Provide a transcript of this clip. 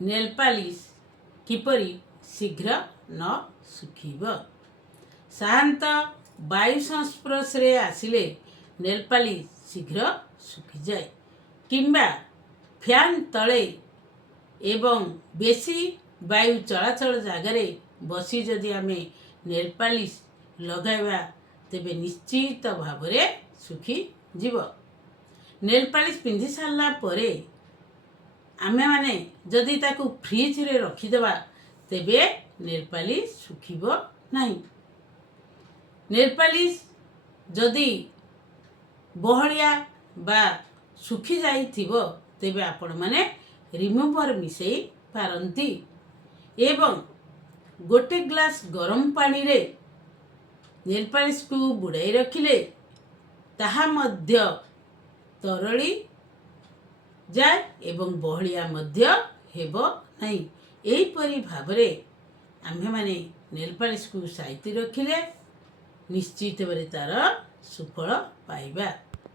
Nail polish किपरि शीघ्र न सुखिब। शांत वायु संस्पर्श रे आसिले नेल पालिश शीघ्र सुखी जाए किंबा फैन तले एवं बेसी वायु चलाचल जगार बसी जदि आमे नेल पालिश लगाइबा तेबे निश्चित भाव रे सुखी जीव। नेल पालिश पिंधि सारला परे आमे माने जदि ताकू फ्रिज रे रखी देबा तेबे नेल पालिश सुखिबो नाही। नेल पालिश जदि बहलिया बा सुखी जाइथिबो तेबे आपण माने रिमूवर मिसई पारंती एवं गोटे ग्लास गरम पानी रे नेल पालिश को बुड़ाई रखिले ताहा मध्य तरली जाए एवं बहलिया मध्य हेबो नाही। एही परी भाबरे आम्भे माने नेल पालिश को साइती रखिले निश्चित भाବରେ तार सुफल पाइबा।